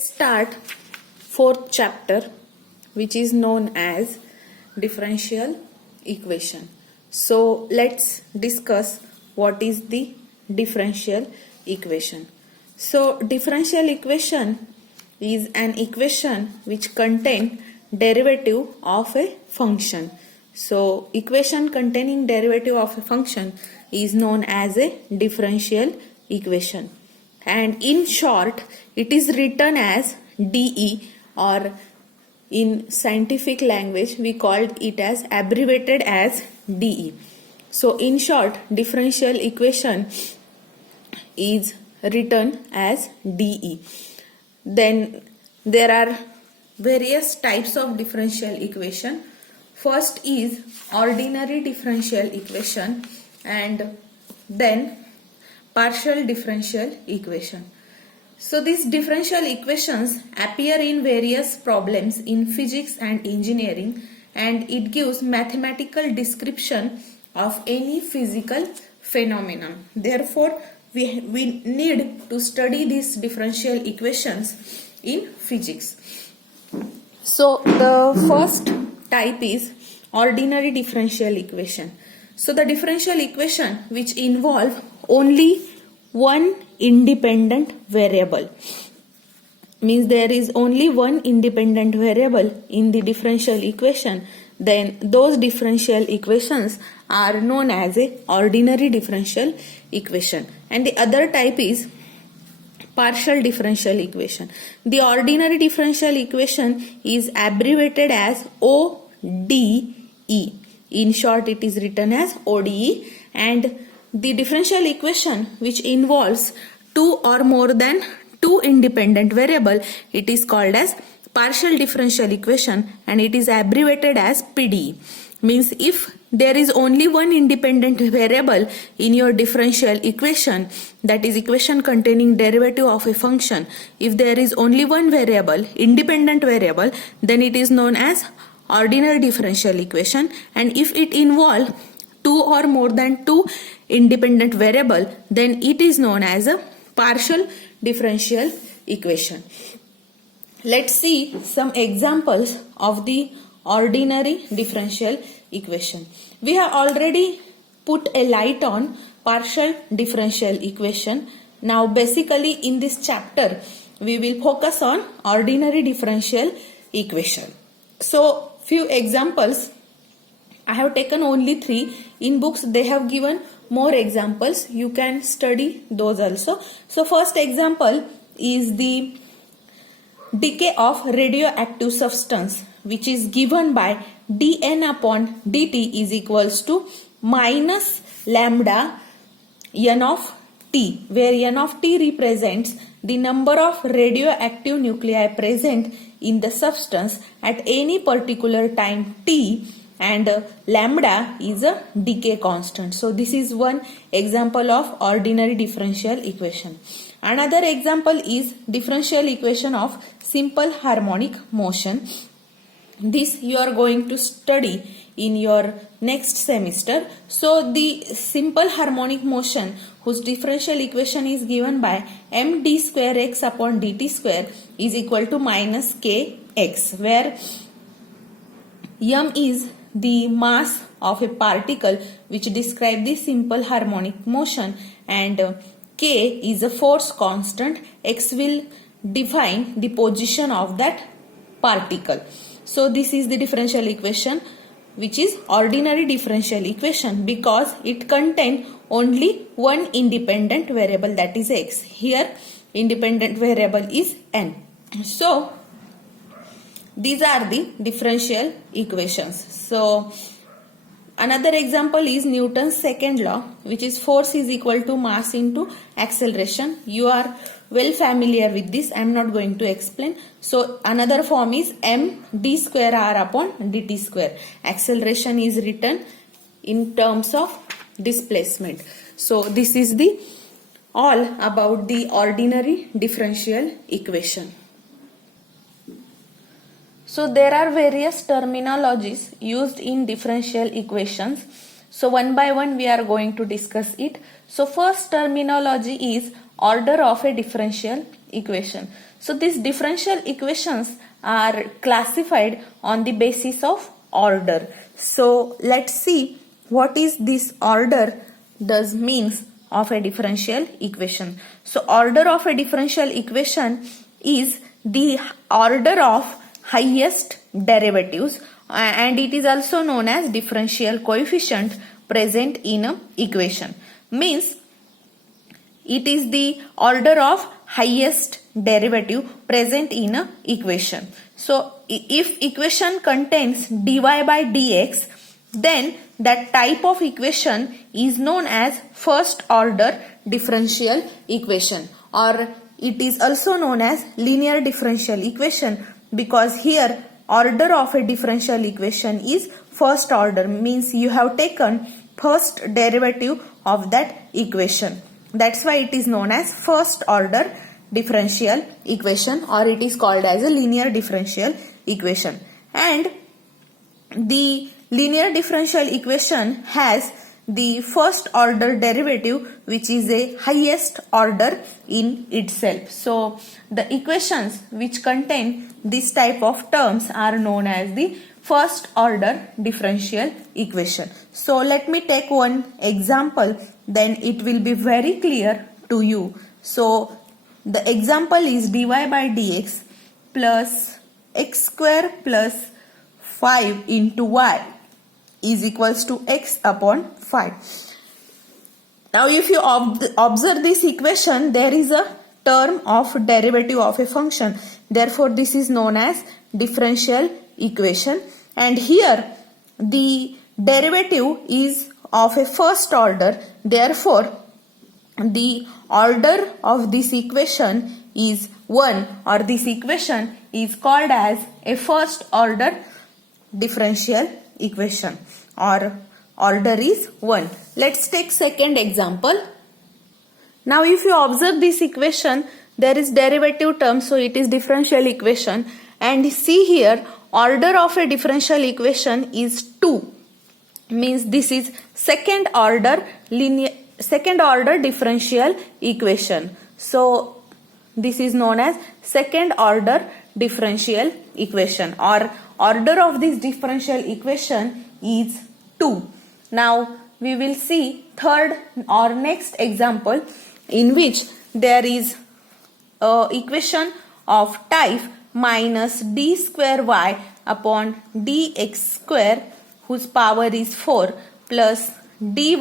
Start fourth chapter, which is known as differential equation. So let's discuss what is the differential equation. So differential equation is an equation which contain derivative of a function. So equation containing derivative of a function is known as a differential equation. And in short, it is written as DE, or in scientific language we called it as abbreviated as DE. So in short, differential equation is written as DE. Then there are various types of differential equation. First is ordinary differential equation, and then partial differential equation. So these differential equations appear in various problems in physics and engineering, and it gives mathematical description of any physical phenomenon. Therefore, we need to study these differential equations in physics. So the first type is ordinary differential equation. So the differential equation which involve only one independent variable, means there is only one independent variable in the differential equation, then those differential equations are known as a ordinary differential equation. And the other type is partial differential equation. The ordinary differential equation is abbreviated as ODE. In short, it is written as ODE. And the differential equation which involves two or more than two independent variable, it is called as partial differential equation, and it is abbreviated as PDE. Means if there is only one independent variable in your differential equation, that is equation containing derivative of a function, if there is only one variable, independent variable, then it is known as ordinary differential equation. And if it involves two or more than two independent variable, then it is known as a partial differential equation. Let's see some examples of the ordinary differential equation. We have already put a light on partial differential equation. Now basically in this chapter we will focus on ordinary differential equation. So few examples, I have taken only 3. In books they have given more examples. You can study those also. So first example is the decay of radioactive substance, which is given by dN upon dt is equals to minus lambda n of t, where n of t represents the number of radioactive nuclei present in the substance at any particular time t, and lambda is a decay constant. So this is one example of ordinary differential equation. Another example is differential equation of simple harmonic motion. This you are going to study in your next semester. So the simple harmonic motion whose differential equation is given by md square x upon dt square is equal to minus kx, where m is the mass of a particle which describe the simple harmonic motion, and k is a force constant. X will define the position of that particle. So this is the differential equation which is ordinary differential equation because it contains only one independent variable, that is x. Here independent variable is n. So these are the differential equations. So another example is Newton's second law, which is force is equal to mass into acceleration. You are well familiar with this. I am not going to explain. So another form is md square r upon dt square. Acceleration is written in terms of displacement. So this is the all about the ordinary differential equation. So there are various terminologies used in differential equations. So one by one we are going to discuss it. So first terminology is order of a differential equation. So these differential equations are classified on the basis of order. So let's see what is this order does means of a differential equation. So order of a differential equation is the order of highest derivatives, and it is also known as differential coefficient present in an equation. Means it is the order of highest derivative present in an equation. So if equation contains dy by dx, then that type of equation is known as first order differential equation, or it is also known as linear differential equation, because here order of a differential equation is first order, means you have taken first derivative of that equation. That's why it is known as first order differential equation, or it is called as a linear differential equation. And the linear differential equation has the first order derivative, which is a highest order in itself. So the equations which contain this type of terms are known as the first order differential equation. So let me take one example, then it will be very clear to you. So the example is dy by dx plus x square plus 5 into y is equals to x upon 5. Now if you observe this equation, there is a term of derivative of a function. Therefore this is known as differential equation, and here the derivative is of a first order. Therefore the order of this equation is 1, or this equation is called as a first order differential equation, or order is 1. Let's take second example. Now if you observe this equation, there is derivative term, so it is differential equation, and see here order of a differential equation is 2, means this is second order differential equation. So this is known as second order differential equation, or order of this differential equation is 2. Now we will see third or next example, in which there is a equation of type minus d square y upon dx square whose power is 4 plus dy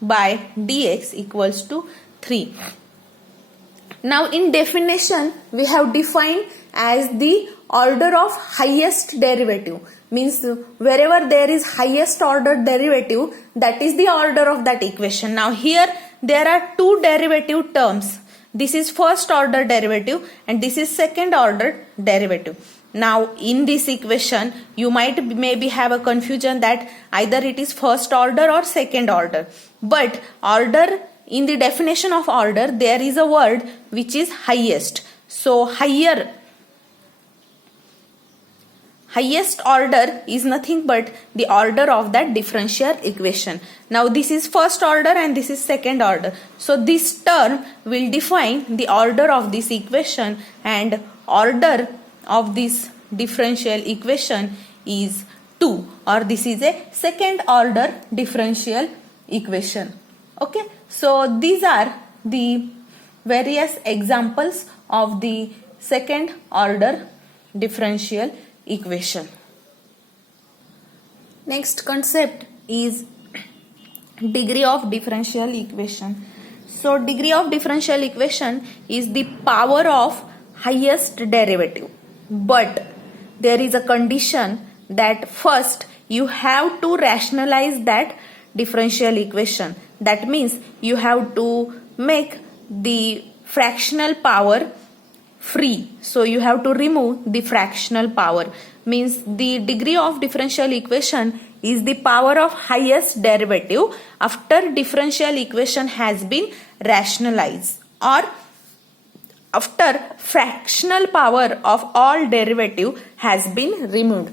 by dx equals to 3. Now in definition we have defined as the order of highest derivative, means wherever there is highest order derivative, that is the order of that equation. Now here there are two derivative terms. This is first order derivative and this is second order derivative. Now in this equation you might maybe have a confusion that either it is first order or second order. But order, in the definition of order, there is a word which is highest. So highest order is nothing but the order of that differential equation. Now this is first order and this is second order. So this term will define the order of this equation, and order of this differential equation is 2, or this is a second order differential equation. Okay, so these are the various examples of the second order differential equation. Next concept is degree of differential equation. So degree of differential equation is the power of highest derivative, but there is a condition that first you have to rationalize that differential equation. That means you have to make the fractional power free. So you have to remove the fractional power. Means the degree of differential equation is the power of highest derivative after differential equation has been rationalized, or after fractional power of all derivative has been removed.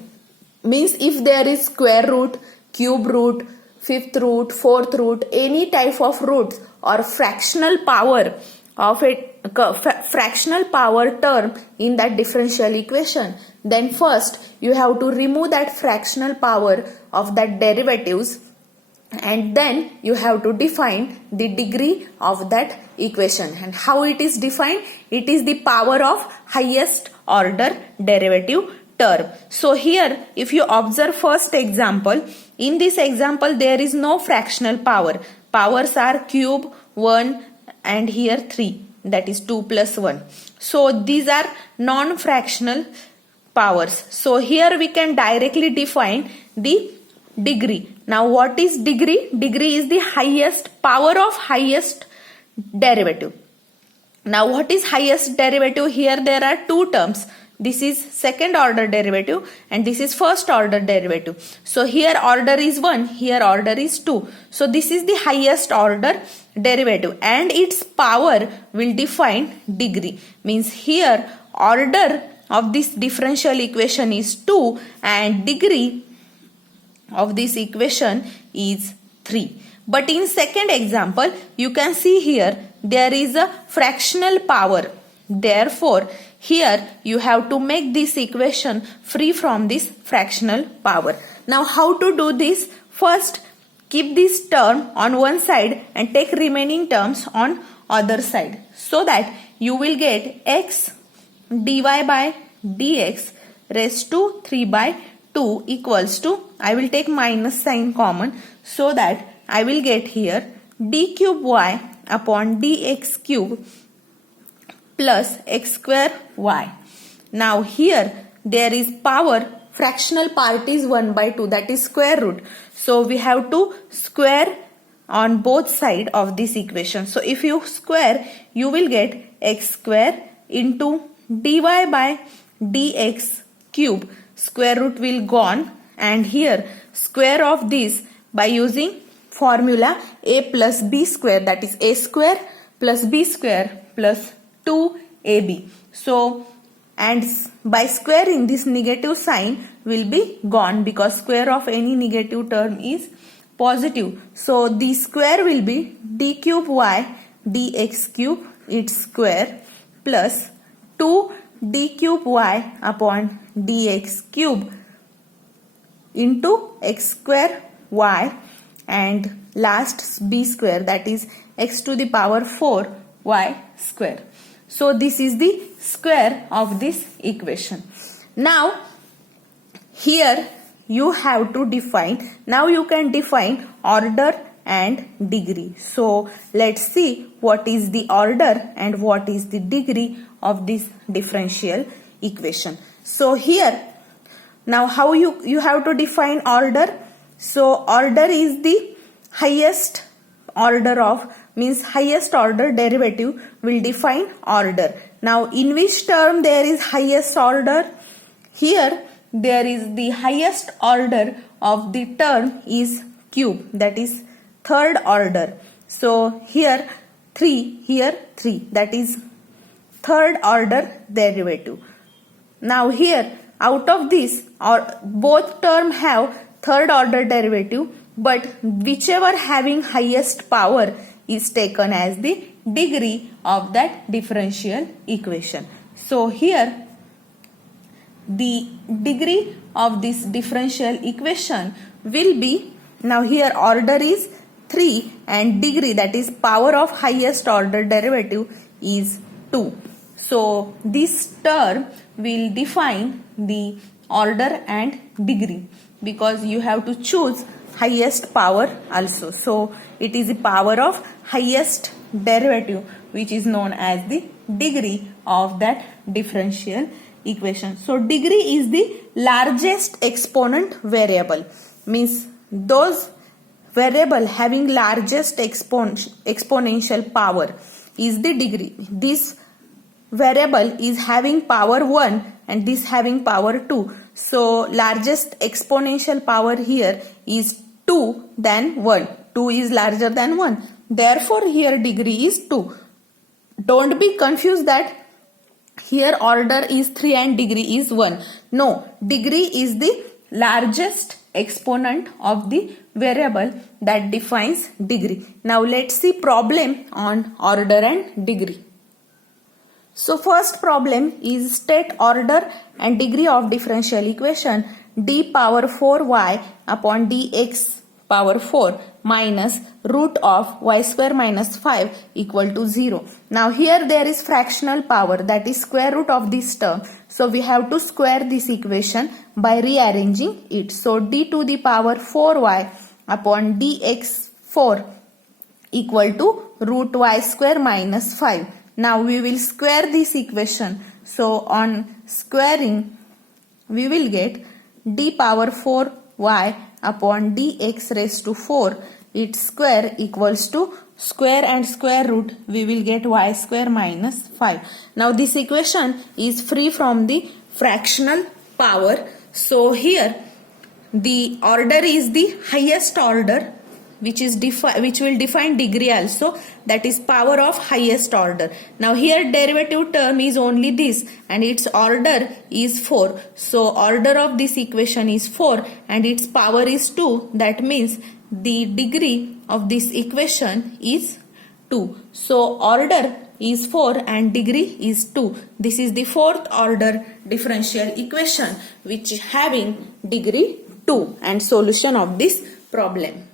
Means if there is square root, cube root, fifth root, fourth root, any type of roots or fractional power of a fractional power term in that differential equation, then first you have to remove that fractional power of that derivatives, and then you have to define the degree of that equation. And how it is defined? It is the power of highest order derivative term. So here if you observe first example, in this example there is no fractional power. Powers are cube, 1 and here 3, that is 2 plus 1. So these are non-fractional powers. So here we can directly define the degree. Now what is degree? Degree is the highest power of highest derivative. Now what is highest derivative? Here there are two terms. This is second order derivative and this is first order derivative. So here order is 1, here order is 2. So this is the highest order derivative and its power will define degree. Means here order of this differential equation is 2 and degree of this equation is 3. But in second example, you can see here there is a fractional power. Therefore, here you have to make this equation free from this fractional power. Now how to do this? First, keep this term on one side and take remaining terms on other side, so that you will get x dy by dx raised to 3 by 2 equals to, I will take minus sign common, so that I will get here d cube y upon dx cube plus x square y. Now here there is power, fractional part is 1 by 2, that is square root. So we have to square on both sides of this equation. So if you square, you will get x square into dy by dx cube. Square root will gone and here square of this by using formula a plus b square, that is a square plus b square plus 2ab. So and by squaring, this negative sign will be gone because square of any negative term is positive. So the square will be d cube y dx cube its square plus 2 d cube y upon dx cube into x square y and last b square, that is x to the power 4 y square. So this is the square of this equation. Now here you have to define, now you can define order and degree. So let's see what is the order and what is the degree of this differential equation. So here now how you have to define order. So order is the highest order of, means highest order derivative will define order. Now in which term there is highest order? Here there is the highest order of the term is cube, that is third order. So here 3, here 3, that is third order derivative. Now here out of this, or both term have third order derivative, but whichever having highest power is taken as the degree of that differential equation. So here the degree of this differential equation will be, now here order is 3 and degree, that is power of highest order derivative, is 2. So this term will define the order and degree because you have to choose highest power also. So it is the power of highest derivative which is known as the degree of that differential equation. So degree is the largest exponent variable, means those variable having largest exponential power is the degree. This variable is having power 1 and this having power 2. So largest exponential power here is 2 than 1. 2 is larger than 1. Therefore here degree is 2. Don't be confused that here order is 3 and degree is 1. No, degree is the largest exponent of the variable that defines degree. Now let's see problem on order and degree. So first problem is state order and degree of differential equation d power 4y upon dx power 4 minus root of y square minus 5 equal to 0. Now here there is fractional power, that is square root of this term. So we have to square this equation by rearranging it. So d to the power 4y upon dx 4 equal to root y square minus 5. Now we will square this equation. So on squaring we will get d power 4y upon dx raised to 4, its square equals to square and square root, we will get y square minus 5. Now this equation is free from the fractional power. So here the order is the highest order, which will define degree also, that is power of highest order. Now here derivative term is only this and its order is 4. So order of this equation is 4 and its power is 2. That means the degree of this equation is 2. So order is 4 and degree is 2. This is the fourth order differential equation which is having degree 2 and solution of this problem.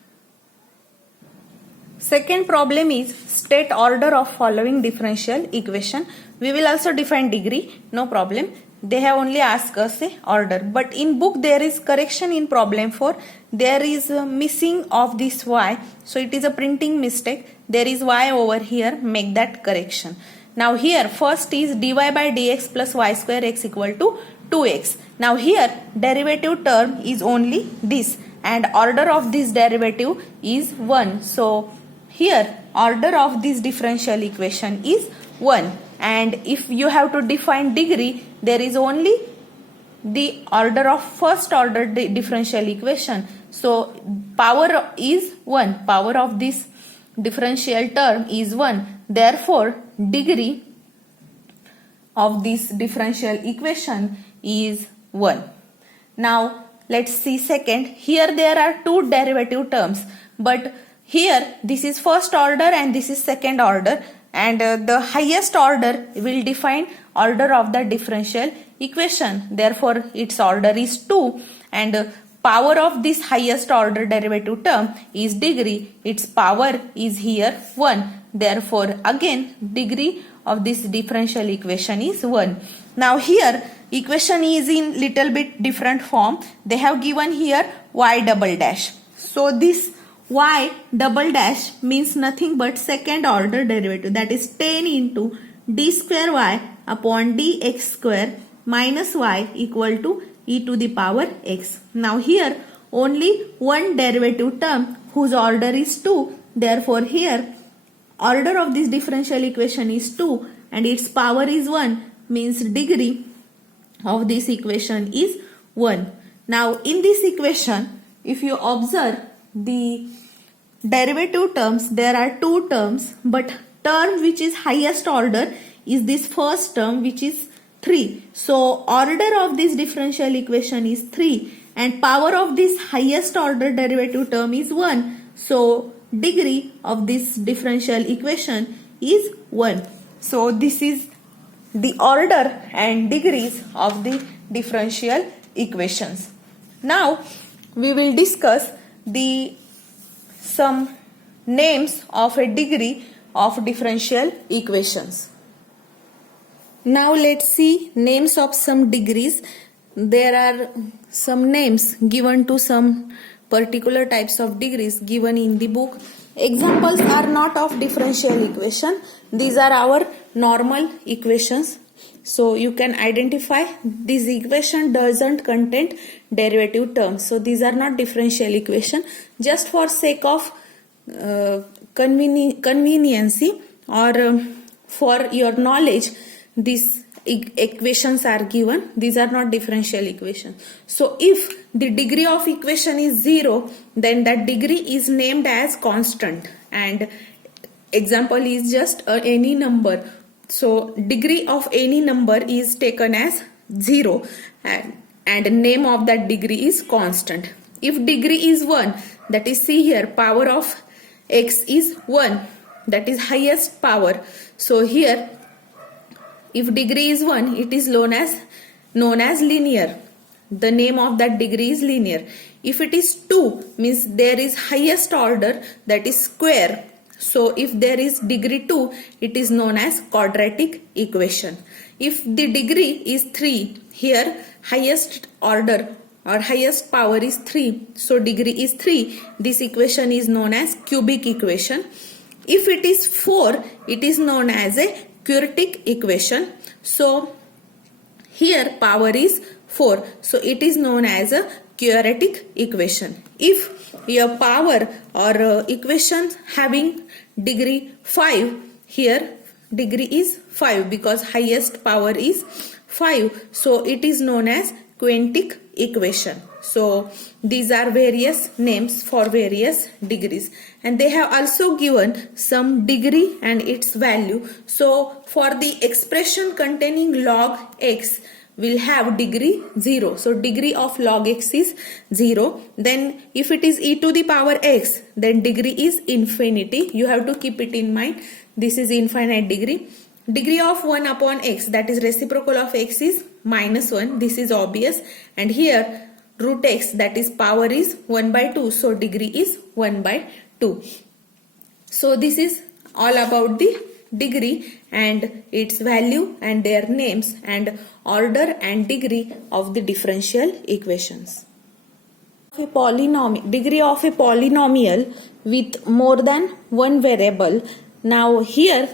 Second problem is state order of following differential equation. We will also define degree, no problem. They have only asked us a order. But in book there is correction in problem 4. There is missing of this y. So it is a printing mistake. There is y over here. Make that correction. Now here first is dy by dx plus y square x equal to 2x. Now here derivative term is only this and order of this derivative is 1. So here order of this differential equation is 1, and if you have to define degree, there is only the order of first order differential equation. So power is 1, power of this differential term is 1. Therefore degree of this differential equation is 1. Now let's see second. Here there are two derivative terms, but here this is first order and this is second order, and the highest order will define order of the differential equation. Therefore its order is 2 and power of this highest order derivative term is degree. Its power is here 1. Therefore again degree of this differential equation is 1. Now here equation is in little bit different form. They have given here y double dash. So this y double dash means nothing but second order derivative, that is 10 into d square y upon dx square minus y equal to e to the power x. Now here only one derivative term whose order is 2. Therefore here order of this differential equation is 2 and its power is 1, means degree of this equation is 1. Now in this equation, if you observe the derivative terms, there are two terms, but term which is highest order is this first term which is 3. So order of this differential equation is 3 and power of this highest order derivative term is 1. So degree of this differential equation is 1. So this is the order and degrees of the differential equations. Now we will discuss the some names of a degree of differential equations. Now let's see names of some degrees. There are some names given to some particular types of degrees given in the book. Examples are not of differential equation. These are our normal equations. So you can identify this equation doesn't contain derivative terms. So these are not differential equation. Just for sake of conveniency or for your knowledge, these equations are given. These are not differential equations. So if the degree of equation is 0, then that degree is named as constant, and example is just any number. So degree of any number is taken as 0 and name of that degree is constant. If degree is 1, that is, see here, power of x is 1, that is highest power. So here if degree is 1, it is known as linear. The name of that degree is linear. If it is 2, means there is highest order, that is square. So if there is degree 2, it is known as quadratic equation. If the degree is 3, here highest order or highest power is 3, so degree is 3, this equation is known as cubic equation. If it is 4, it is known as a quadratic equation. So here power is 4, so it is known as a quadratic equation. If your power or equation having degree 5, here degree is 5 because highest power is 5, so it is known as quintic equation. So these are various names for various degrees, and they have also given some degree and its value. So for the expression containing log x, will have degree 0. So degree of log x is 0. Then if it is e to the power x, then degree is infinity. You have to keep it in mind. This is infinite degree. Degree of 1 upon x, that is reciprocal of x, is -1. This is obvious. And here root x, that is power, is 1 by 2. So degree is 1 by 2. So this is all about the degree and its value and their names and order and degree of the differential equations. Degree of a polynomial with more than one variable. Now here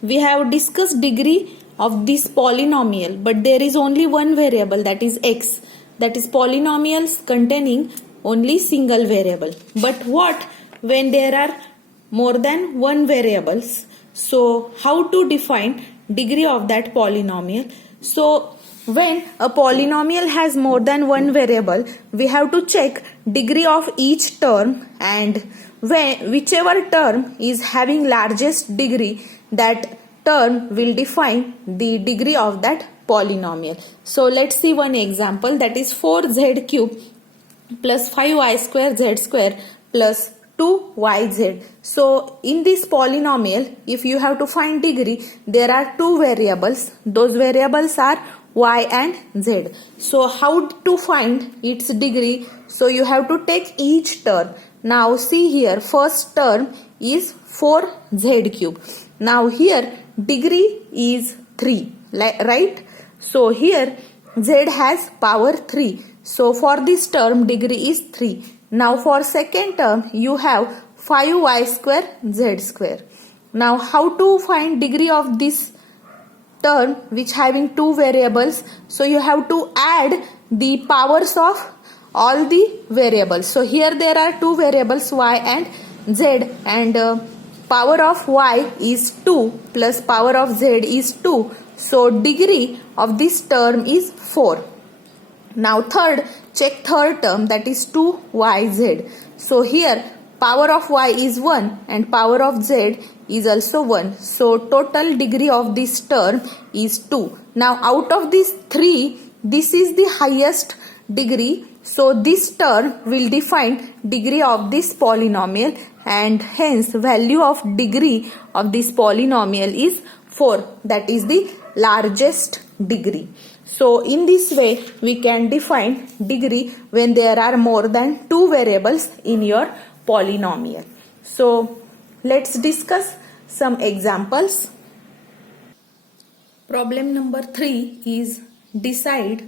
we have discussed degree of this polynomial, but there is only one variable, that is x. That is polynomials containing only single variable. But what when there are more than one variables? So how to define degree of that polynomial? So when a polynomial has more than one variable, we have to check degree of each term, and whichever term is having largest degree, that term will define the degree of that polynomial. So let's see one example, that is 4z cube plus 5y square z square plus 2yz. So in this polynomial, if you have to find degree, there are two variables. Those variables are y and z. So how to find its degree? So you have to take each term. Now see here, first term is 4z cube. Now here degree is 3, right? So here z has power 3. So for this term degree is 3. Now for second term you have 5y square z square. Now how to find degree of this term which having two variables? So you have to add the powers of all the variables. So here there are two variables y and z, and power of y is 2 plus power of z is 2. So degree of this term is 4. Now check third term, that is 2yz. So here power of y is 1 and power of z is also 1. So total degree of this term is 2. Now out of these 3, this is the highest degree. So this term will define degree of this polynomial, and hence value of degree of this polynomial is 4. That is the largest degree. So in this way we can define degree when there are more than two variables in your polynomial. So let's discuss some examples. Problem number 3 is decide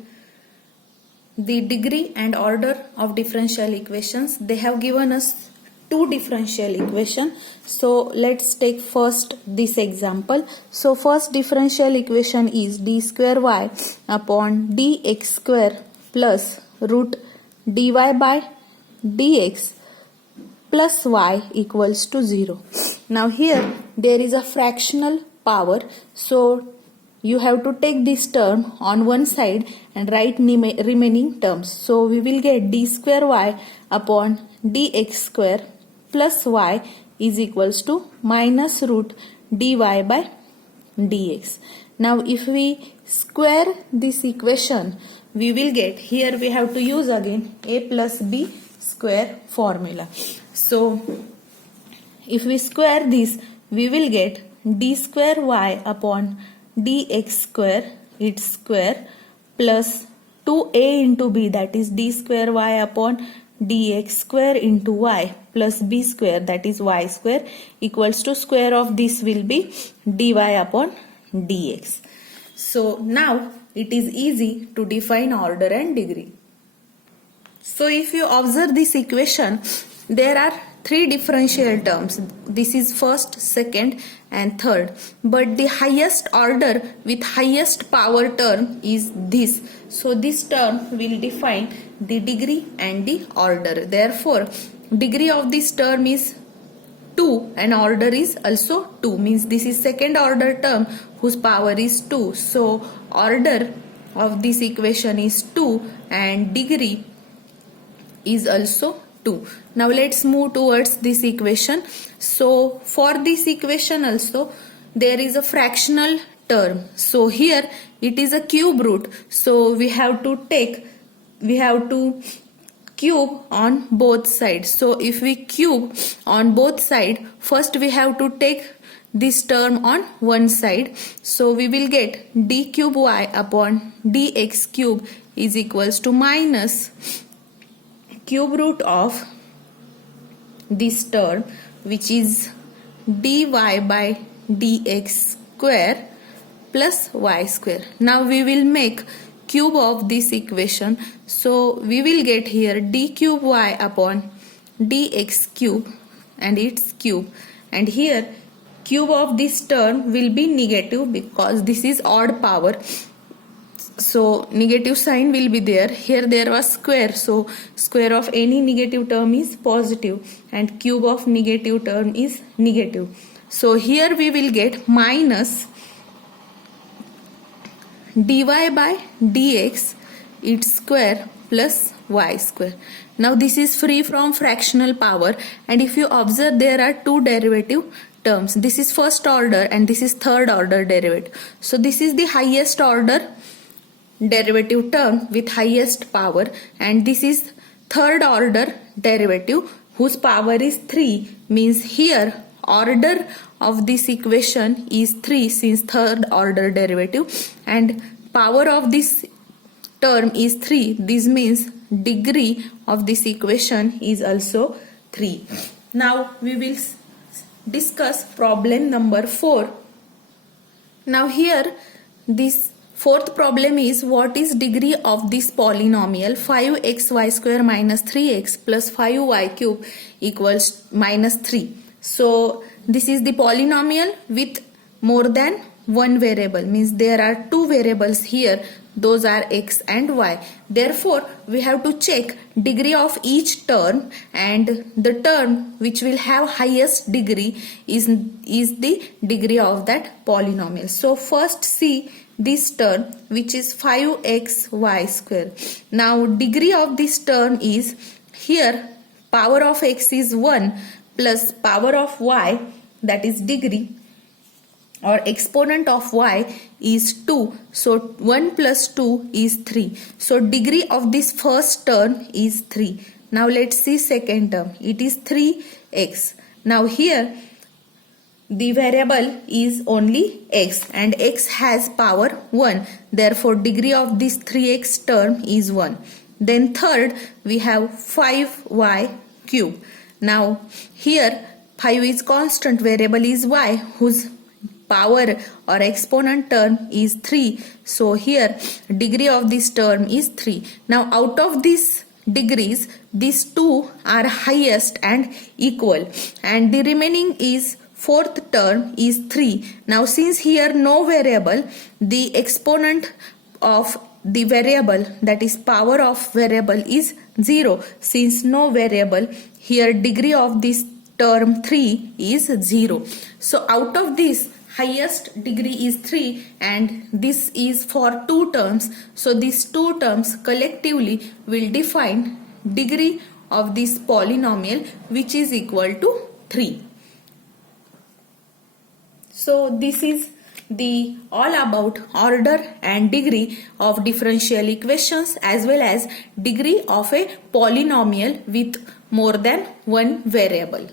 the degree and order of differential equations. They have given us two differential equation. So let's take first this example. So first differential equation is d square y upon dx square plus root dy by dx plus y equals to 0. Now here there is a fractional power, so you have to take this term on one side and write remaining terms. So we will get d square y upon dx square plus y is equals to minus root dy by dx. Now if we square this equation, we will get, here we have to use again a plus b square formula. So if we square this, we will get d square y upon dx square its square plus 2a into b, that is d square y upon dx square into y plus b square, that is y square, equals to square of this will be dy upon dx. So now it is easy to define order and degree. So if you observe this equation, there are three differential terms. This is first, second and third. But the highest order with highest power term is this. So this term will define the degree and the order. Therefore, degree of this term is 2 and order is also 2. Means this is second order term whose power is 2. So order of this equation is 2 and degree is also 2. Now let's move towards this equation. So for this equation also there is a fractional term. So here it is a cube root. So we have to cube on both sides. So if we cube on both sides, first we have to take this term on one side. So we will get d cube y upon dx cube is equals to minus cube root of this term, which is dy by dx square plus y square. Now we will make cube of this equation. So we will get here d cube y upon dx cube and its cube, and here cube of this term will be negative because this is odd power. So negative sign will be there. Here there was square, so square of any negative term is positive and cube of negative term is negative. So here we will get minus dy by dx its square plus y square. Now this is free from fractional power, and if you observe there are two derivative terms. This is first order and this is third order derivative. So this is the highest order derivative term with highest power, and this is third order derivative whose power is 3. Means here order of this equation is 3 since third order derivative, and power of this term is 3. This means degree of this equation is also 3. Now we will discuss problem number 4. Now here this fourth problem is what is degree of this polynomial 5xy square minus 3x plus 5y cube equals minus 3. So this is the polynomial with more than one variable, means there are two variables here, those are x and y. Therefore we have to check degree of each term, and the term which will have highest degree is the degree of that polynomial. So first see this term which is 5xy square. Now degree of this term is, here power of x is 1 plus power of y, that is degree or exponent of y is 2. So 1 plus 2 is 3. So degree of this first term is 3. Now let's see second term. It is 3x. Now here the variable is only x and x has power 1. Therefore degree of this 3x term is 1. Then third we have 5y cube. Now here 5 is constant, variable is y whose power or exponent term is 3. So here degree of this term is 3. Now out of these degrees, these two are highest and equal, and the remaining is fourth term is 3. Now since here no variable, the exponent of the variable, that is power of variable, is 0. Since no variable, here degree of this term 3 is 0. So out of this highest degree is 3, and this is for two terms. So these two terms collectively will define degree of this polynomial, which is equal to 3. So this is the all about order and degree of differential equations as well as degree of a polynomial with more than one variable.